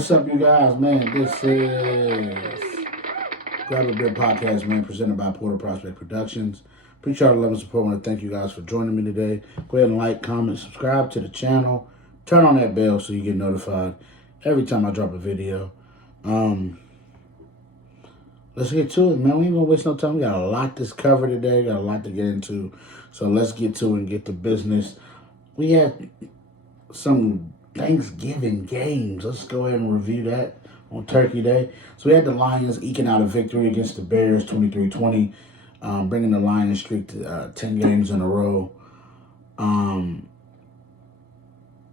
What's up, you guys? Man, this is Grab a Beer Podcast, man, presented by Porter Prospect Productions. Appreciate all the love and support. I want to thank you guys for joining me today. Go ahead and like, comment, subscribe to the channel. Turn on that bell so you get notified every time I drop a video. Let's get to it, man. We ain't gonna waste no time. We got a lot to cover today. Got a lot to get into. So let's get to it and get to business. We had some Thanksgiving games. Let's go ahead and review that on Turkey Day. So we had the Lions eking out a victory against the Bears, 23-20, bringing the Lions streak to 10 games in a row.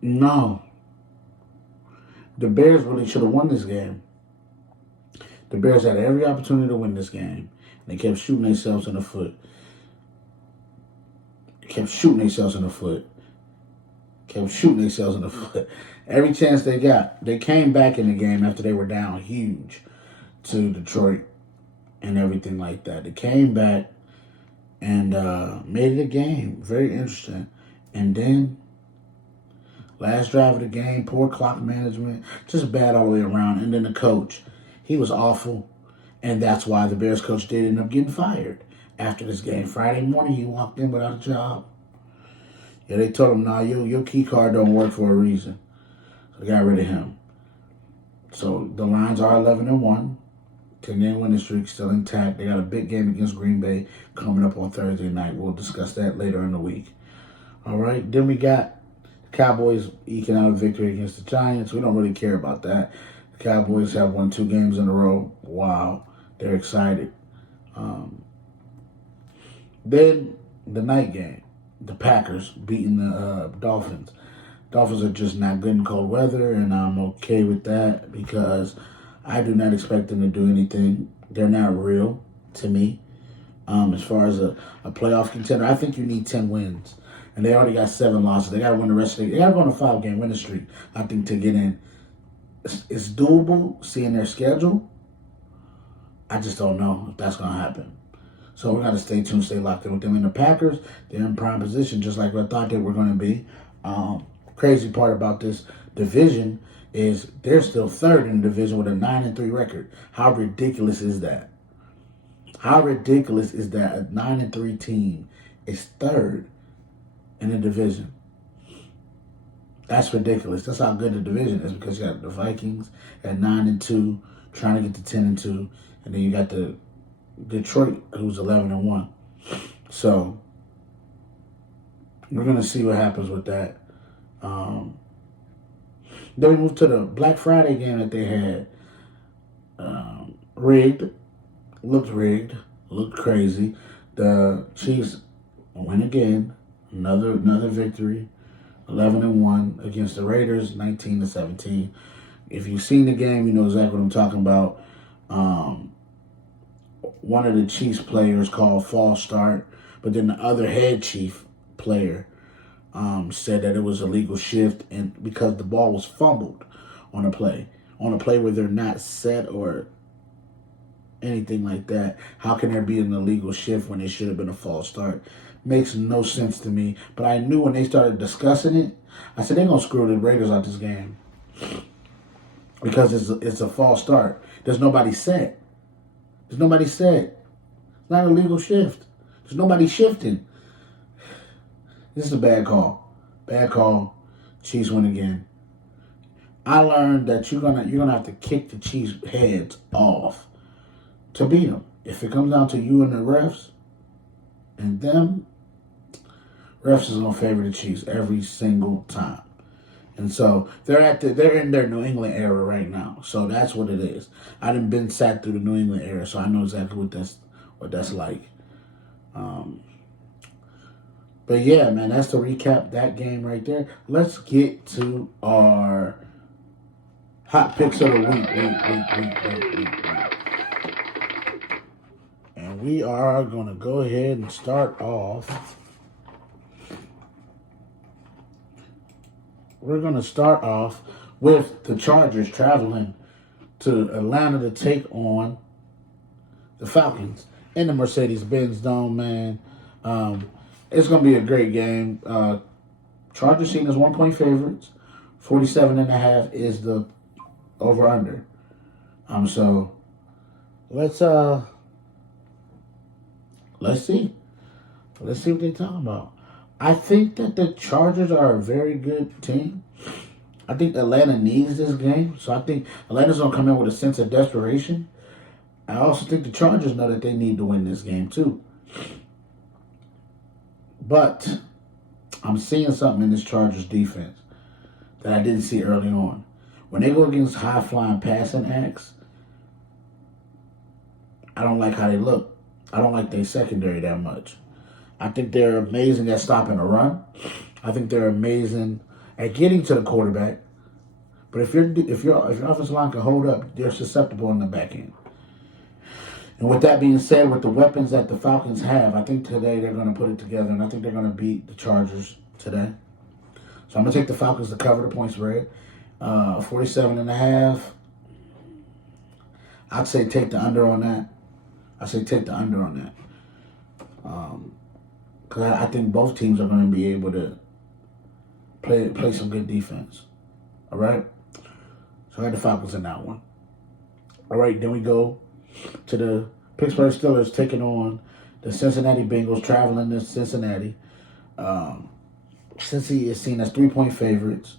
No. The Bears really should have won this game. The Bears had every opportunity to win this game. They kept shooting themselves in the foot. Kept shooting themselves in the foot. Every chance they got. They came back in the game after they were down huge to Detroit and everything like that. They came back and made it a game. Very interesting. And then, last drive of the game, poor clock management, just bad all the way around. And then the coach, he was awful. And that's why the Bears coach did end up getting fired after this game. Friday morning, he walked in without a job. Yeah, they told him, nah, your key card don't work for a reason. So they got rid of him. So the Lions are 11-1. 10-game winning streak still intact. They got a big game against Green Bay coming up on Thursday night. We'll discuss that later in the week. All right, then we got the Cowboys eking out a victory against the Giants. We don't really care about that. The Cowboys have won 2 games in a row. Wow, they're excited. Then the night game. The Packers beating the Dolphins. Dolphins are just not good in cold weather, and I'm okay with that because I do not expect them to do anything. They're not real to me. As far as a playoff contender, I think you need 10 wins, and they already got 7 losses. They got to win the rest of the. They got to go on a 5-game winning streak, I think, to get in. It's doable, seeing their schedule. I just don't know if that's going to happen. So we got to stay tuned, stay locked in with them. And the Packers, they're in prime position, just like I thought they were going to be. Crazy part about this division is they're still third in the division with a 9-3 record. How ridiculous is that? How ridiculous is that a 9-3 team is third in the division? That's ridiculous. That's how good the division is because you got the Vikings at 9-2, trying to get to 10-2, and then you got the Detroit, who's 11-1. So we're gonna see what happens with that. Then we move to the Black Friday game that they had. Rigged, looked crazy. The Chiefs win again, another victory, 11-1 against the Raiders, 19-17. If you've seen the game, you know exactly what I'm talking about. One of the Chiefs players called false start, but then the other head Chief player said that it was a legal shift, and because the ball was fumbled on a play where they're not set or anything like that. How can there be an illegal shift when it should have been a false start? Makes no sense to me. But I knew when they started discussing it, I said they're gonna screw the Raiders out this game because it's a false start. There's nobody set. It's not a legal shift. There's nobody shifting. This is a bad call. Chiefs win again. I learned that you're gonna have to kick the Chiefs' heads off to beat them. If it comes down to you and the refs and them, refs is gonna favor the Chiefs every single time. And so they're in their New England era right now. So that's what it is. I done been sat through the New England era, so I know exactly what that's like. But yeah, man, that's to recap that game right there. Let's get to our hot picks of the week. And we are gonna go ahead and start off. We're going to start off with the Chargers traveling to Atlanta to take on the Falcons in the Mercedes-Benz Dome, man. It's going to be a great game. Chargers seen as 1-point favorites. 47.5 is the over under. So let's let's see. Let's see what they're talking about. I think that the Chargers are a very good team. I think Atlanta needs this game, so I think Atlanta's gonna come in with a sense of desperation. I also think the Chargers know that they need to win this game too. But I'm seeing something in this Chargers defense that I didn't see early on. When they go against high flying passing acts, I don't like how they look. I don't like their secondary that much. I think they're amazing at stopping a run. I think they're amazing at getting to the quarterback. But if your offensive line can hold up, they're susceptible in the back end. And with that being said, with the weapons that the Falcons have, I think today they're going to put it together, and I think they're going to beat the Chargers today. So I'm going to take the Falcons to cover the point spread. 47.5. I'd say take the under on that. I say take the under on that. Because I think both teams are going to be able to play some good defense. All right? So I had the Falcons in that one. All right, then we go to the Pittsburgh Steelers taking on the Cincinnati Bengals, traveling to Cincinnati. Cincy is seen as 3-point favorites.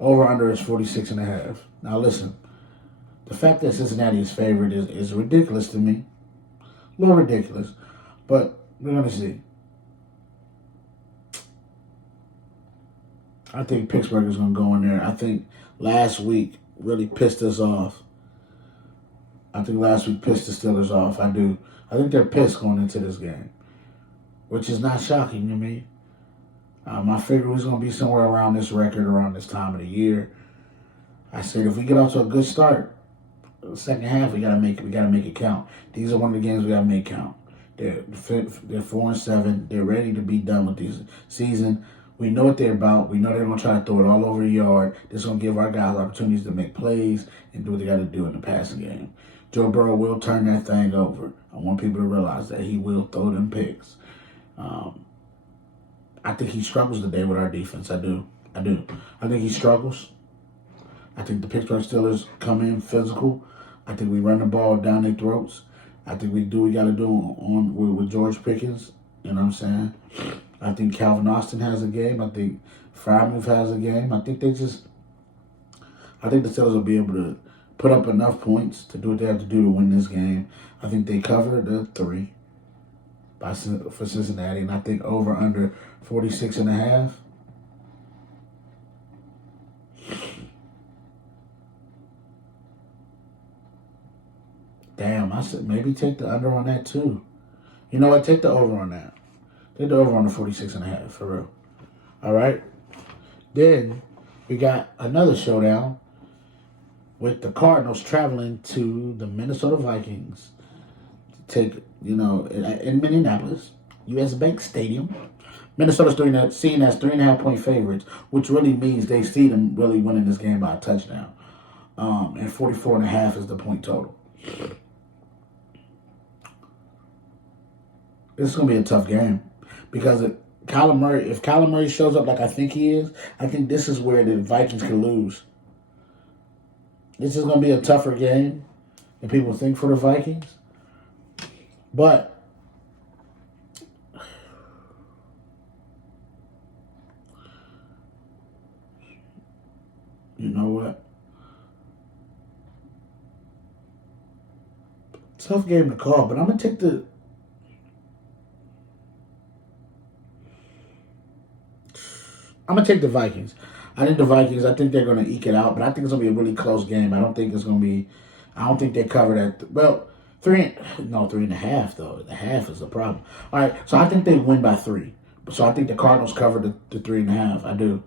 Over-under is 46.5. Now listen, the fact that Cincinnati is favored is ridiculous to me. A little ridiculous. But we're going to see. I think Pittsburgh is going to go in there. I think last week really pissed us off. I think last week pissed the Steelers off. I do. I think they're pissed going into this game, which is not shocking to me. I figured it was going to be somewhere around this record, around this time of the year. I said if we get off to a good start, the second half we gotta make it count. These are one of the games we gotta make count. They're 4-7. They're ready to be done with this season. We know what they're about. We know they're going to try to throw it all over the yard. This is going to give our guys opportunities to make plays and do what they got to do in the passing game. Joe Burrow will turn that thing over. I want people to realize that he will throw them picks. I think he struggles today with our defense. I do. I think he struggles. I think the Pittsburgh Steelers come in physical. I think we run the ball down their throats. I think we do what we got to do with George Pickens. You know what I'm saying? I think Calvin Austin has a game. I think Freiermuth has a game. I think the Steelers will be able to put up enough points to do what they have to do to win this game. I think they cover the 3 for Cincinnati, and I think over under 46.5. Damn, I said maybe take the under on that too. You know what? Take the over on that. Take the over on the 46.5 for real. All right. Then we got another showdown with the Cardinals traveling to the Minnesota Vikings to take, in Minneapolis, U.S. Bank Stadium. Minnesota's seen as 3.5-point favorites, which really means they see them really winning this game by a touchdown. And 44.5 is the point total. This is going to be a tough game because if Kyler Murray shows up like I think he is, I think this is where the Vikings can lose. This is going to be a tougher game than people think for the Vikings. But you know what? Tough game to call, but I'm going to take the... I'm going to take the Vikings. I think they're going to eke it out, but I think it's going to be a really close game. I don't think they cover that. Well, 3.5 though. The half is the problem. All right, so I think they win by 3. So I think the Cardinals cover the 3.5. I do.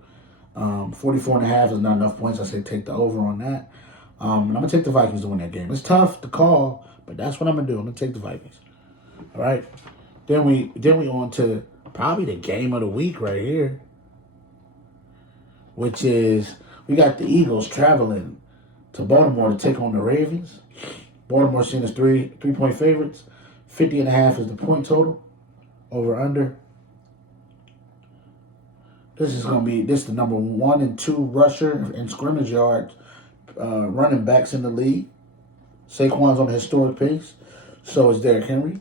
44.5 is not enough points. I say take the over on that. And I'm going to take the Vikings to win that game. It's tough to call, but that's what I'm going to do. I'm going to take the Vikings. All right. Then we on to probably the game of the week right here, which is we got the Eagles traveling to Baltimore to take on the Ravens. Baltimore seen as 3-point favorites. 50.5 is the point total. Over under. This is the number 1 and 2 rusher and scrimmage yards running backs in the league. Saquon's on a historic pace. So is Derrick Henry.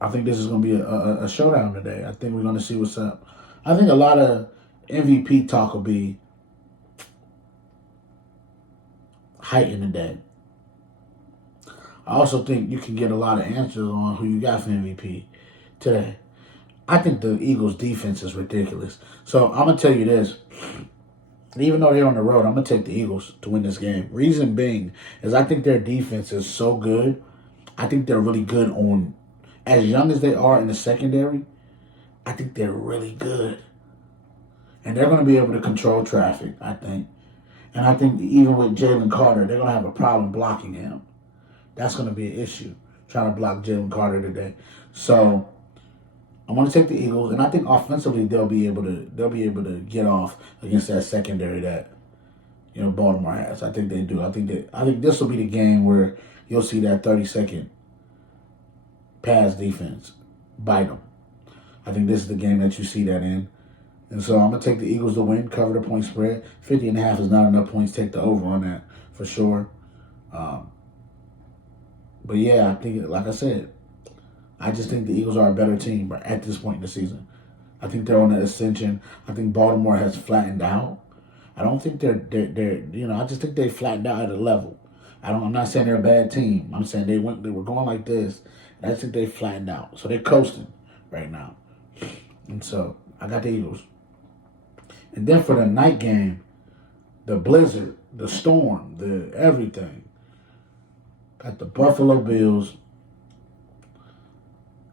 I think this is going to be a showdown today. I think we're going to see what's up. I think a lot of MVP talk will be heightened today. I also think you can get a lot of answers on who you got for MVP today. I think the Eagles' defense is ridiculous. So I'm going to tell you this. Even though they're on the road, I'm going to take the Eagles to win this game. Reason being is I think their defense is so good. I think they're really good on, as young as they are in the secondary, I think they're really good. And they're going to be able to control traffic, I think. And I think even with Jalen Carter, they're going to have a problem blocking him. That's going to be an issue, trying to block Jalen Carter today. So I'm going to take the Eagles, and I think offensively they'll be able to get off against that secondary that Baltimore has. I think they do. I think this will be the game where you'll see that 30-second pass defense bite them. I think this is the game that you see that in. And so I'm going to take the Eagles to win, cover the point spread. 50.5 is not enough points. Take the over on that for sure. But yeah, I think, like I said, I just think the Eagles are a better team at this point in the season. I think they're on the ascension. I think Baltimore has flattened out. I don't think they're I just think they flattened out at a level. I'm not saying they're a bad team. I'm saying they were going like this. And I think they flattened out. So they're coasting right now. And so I got the Eagles. And then for the night game, the blizzard, the storm, the everything. Got the Buffalo Bills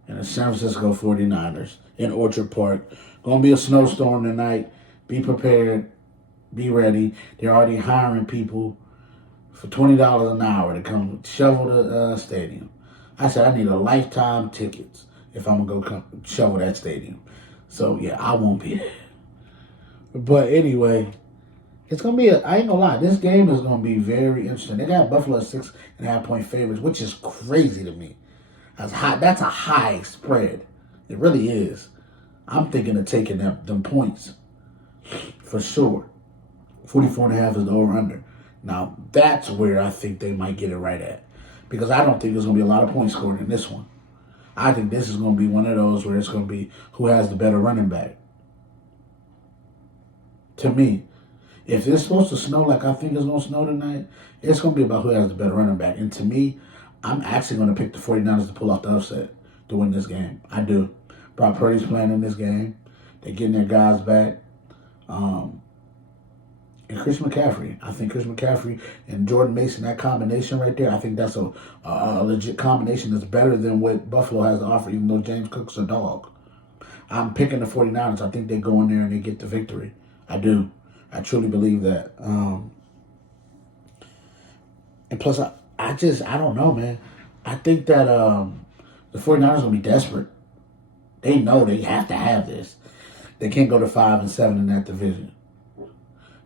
and the San Francisco 49ers in Orchard Park. Going to be a snowstorm tonight. Be prepared. Be ready. They're already hiring people for $20 an hour to come shovel the stadium. I said I need a lifetime tickets if I'm going to go come shovel that stadium. So, yeah, I won't be there. But anyway, it's going to be I ain't going to lie, this game is going to be very interesting. They got Buffalo at 6.5 point favorites, which is crazy to me. That's a high spread. It really is. I'm thinking of taking them points for sure. 44.5 is the over-under. Now, that's where I think they might get it right at. Because I don't think there's going to be a lot of points scored in this one. I think this is going to be one of those where it's going to be who has the better running back. To me, if it's supposed to snow like I think it's going to snow tonight, it's going to be about who has the better running back. And to me, I'm actually going to pick the 49ers to pull off the upset to win this game. I do. Brock Purdy's playing in this game. They're getting their guys back. And Chris McCaffrey. I think Chris McCaffrey and Jordan Mason, that combination right there, I think that's a legit combination that's better than what Buffalo has to offer, even though James Cook's a dog. I'm picking the 49ers. I think they go in there and they get the victory. I do. I truly believe that. And plus, I don't know, man. I think that the 49ers will be desperate. They know they have to have this. They can't go to 5-7 in that division.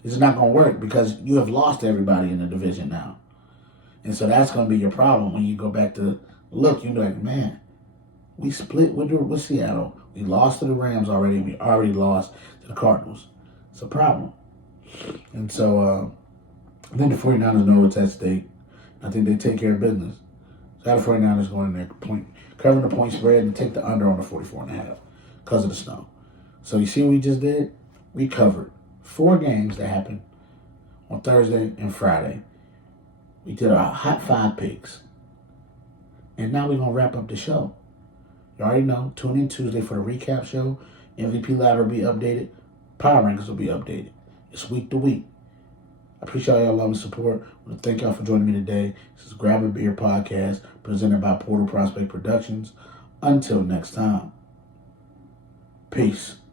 It's not going to work because you have lost everybody in the division now. And so that's going to be your problem when you go back to look. You're like, man, we split with Seattle. We lost to the Rams already. We already lost to the Cardinals. It's a problem. And so I think the 49ers know what's at stake. I think they take care of business. So I have the 49ers going in there, covering the point spread and take the under on the 44.5 because of the snow. So you see what we just did? We covered 4 games that happened on Thursday and Friday. We did our hot 5 picks. And now we're going to wrap up the show. You already know. Tune in Tuesday for the recap show. MVP ladder will be updated. Power rankings will be updated. It's week to week. I appreciate y'all love and support. I want to thank y'all for joining me today. This is Grab a Beer Podcast presented by Portal Prospect Productions. Until next time. Peace.